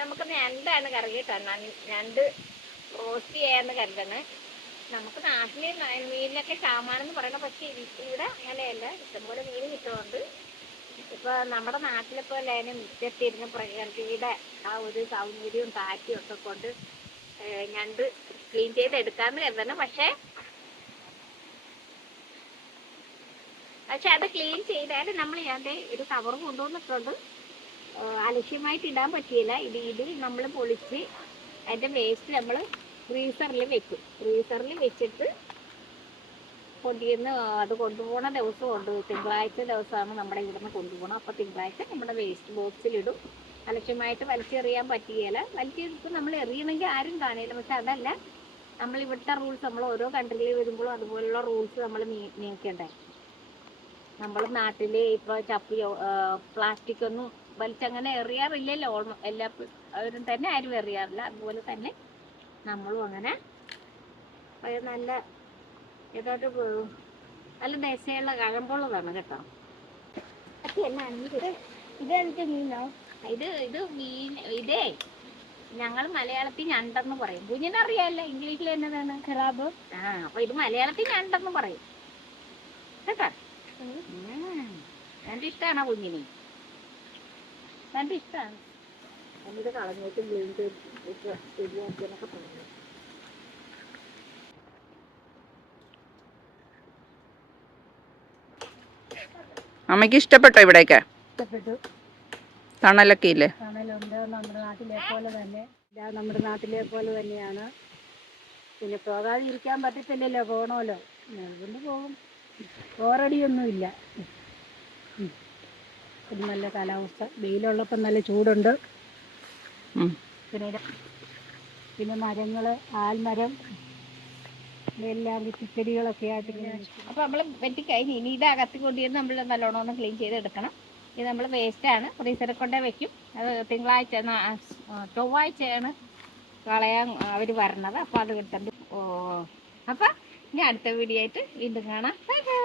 നമുക്ക് ഞണ്ടാണ് കറി കിട്ടാൻ. ഞണ്ട് റോസ്റ്റ് ചെയ്യാന്ന് കരുതണേ. നമുക്ക് നാട്ടില് മീനിനൊക്കെ ക്ഷാമാണെന്ന് പറയണം. പക്ഷെ ഇവിടെ അങ്ങനെയല്ല, ഇഷ്ടംപോലെ മീൻ കിട്ടുന്നുണ്ട്. ഇപ്പൊ നമ്മുടെ നാട്ടിലിപ്പോ മുറ്റത്തിരുന്ന് പ്രകൃതിയുടെ ആ ഒരു സൗന്ദര്യവും കാറ്റും ഒക്കെ കൊണ്ട് ഞണ്ട് ക്ലീൻ ചെയ്തെടുക്കാന്ന് കരുതണം. പക്ഷെ അത് ക്ലീൻ ചെയ്താൽ നമ്മൾ ഞാൻ ഒരു കവർ കൊണ്ടുവന്നിട്ടുണ്ട്. അലക്ഷ്യമായിട്ട് ഇടാൻ പറ്റിയില്ല. ഇത് നമ്മൾ പൊളിച്ച് അതിൻ്റെ വേസ്റ്റ് നമ്മൾ ഫ്രീസറിൽ വെക്കും. ഫ്രീസറിൽ വെച്ചിട്ട് കൊണ്ടുവന്ന് അത് കൊണ്ടുപോകണ ദിവസമുണ്ട്. തിങ്കളാഴ്ച ദിവസമാണ് നമ്മുടെ ഇവിടുന്ന് കൊണ്ടുപോകണം. അപ്പോൾ തിങ്കളാഴ്ച നമ്മുടെ വേസ്റ്റ് ബോക്സിലിടും. അലക്ഷ്യമായിട്ട് വലിച്ചെറിയാൻ പറ്റുകയില്ല. വലിച്ചെടുത്ത് നമ്മൾ എറിയണമെങ്കിൽ ആരും കാണില്ല. പക്ഷെ അതല്ല, നമ്മൾ ഇവിടുത്തെ റൂൾസ്, നമ്മൾ ഓരോ കൺട്രിയിൽ വരുമ്പോഴും അതുപോലുള്ള റൂൾസ് നമ്മൾ നീക്കേണ്ടേ. നമ്മൾ നാട്ടിൽ ഇപ്പോൾ ചപ്പിയോ പ്ലാസ്റ്റിക് ഒന്നും വലിച്ചങ്ങനെ എറിയാറില്ലല്ലോ. എല്ലാവരും തന്നെ ആരും എറിയാറില്ല. അതുപോലെ തന്നെ നമ്മളും അങ്ങനെ നല്ല ഇതായിട്ട് നല്ല ദശയുള്ള കഴമ്പുള്ളതാണ് കേട്ടോ. ഇതെനിക്ക് മീനോ? ഇത് മീൻ. ഇതേ ഞങ്ങൾ മലയാളത്തിൽ ഞണ്ടെന്ന് പറയും. കുഞ്ഞിനറിയാമല്ലോ ഇംഗ്ലീഷിൽ എന്നതാണ് ഖറാബ്. അപ്പൊ ഇത് മലയാളത്തിൽ ഞണ്ടെന്ന് പറയും കേട്ടോ. എൻ്റെ ഇഷ്ടമാണോ കുഞ്ഞിന്? എൻ്റെ ഇഷ്ടമാണ്. എന്നിട്ട് കളഞ്ഞിട്ട് വീണ്ടും ശരിയാക്കിയെന്നൊക്കെ പറഞ്ഞു. അമ്മയ്ക്ക് ഇഷ്ടപ്പെട്ടോ ഇവിടേക്ക്? ഇഷ്ടപ്പെട്ടു. തണലൊക്കെ ഇല്ലേ? തണലുണ്ട്. നമ്മുടെ നാട്ടിലെ പോലെ തന്നെ നമ്മുടെ നാട്ടിലെ പോലെ തന്നെയാണ്. പിന്നെ പോകാതിരിക്കാൻ പറ്റത്തില്ലല്ലോ, പോകണമല്ലോ. അതുകൊണ്ട് പോകും. ബോറടിയൊന്നുമില്ല. നല്ല കാലാവസ്ഥ. വെയിലുള്ളപ്പം നല്ല ചൂടുണ്ട്. പിന്നെ മരങ്ങൾ, ആൽമരം, എല്ലാം ചെടികളൊക്കെ ആയിട്ട്. അപ്പോൾ നമ്മൾ വെട്ടിക്കഴിഞ്ഞ് ഇനി ഇത് അകത്ത് കൊണ്ടുവന്ന് നമ്മൾ നല്ലോണം ഒന്ന് ക്ലീൻ ചെയ്തെടുക്കണം. ഇത് നമ്മൾ വേസ്റ്റാണ്, ഫ്രീസറിൽ കൊണ്ടേ വെക്കും. അത് ചൊവ്വാഴ്ചയാണ് കളയാൻ അവർ വരണത്. അപ്പോൾ അത് കിട്ടുന്നുണ്ട്. അപ്പം ഇനി അടുത്ത വീഡിയോ ആയിട്ട് വീണ്ടും കാണാം. Bye bye.